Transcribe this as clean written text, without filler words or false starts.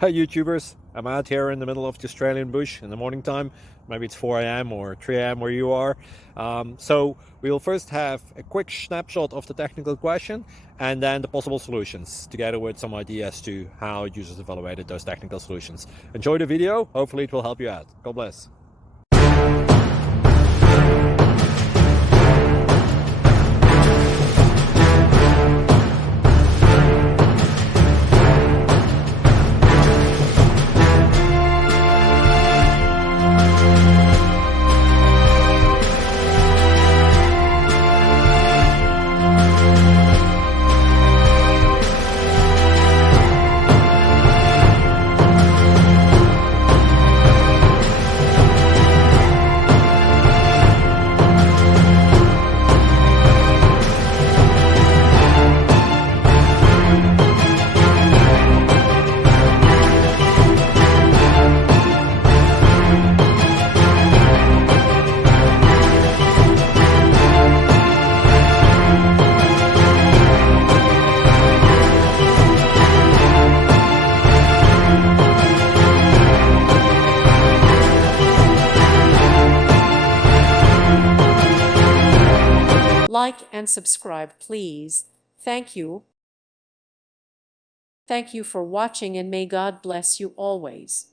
Hi YouTubers, I'm out here in the middle of the Australian bush in the morning time. Maybe it's 4 a.m. or 3 a.m. where you are. So we'll first have a quick snapshot of the technical question and then the possible solutions, together with some ideas to how users evaluated those technical solutions. Enjoy the video, hopefully it will help you out. God bless. Like and subscribe, please. Thank you. Thank you for watching, and may God bless you always.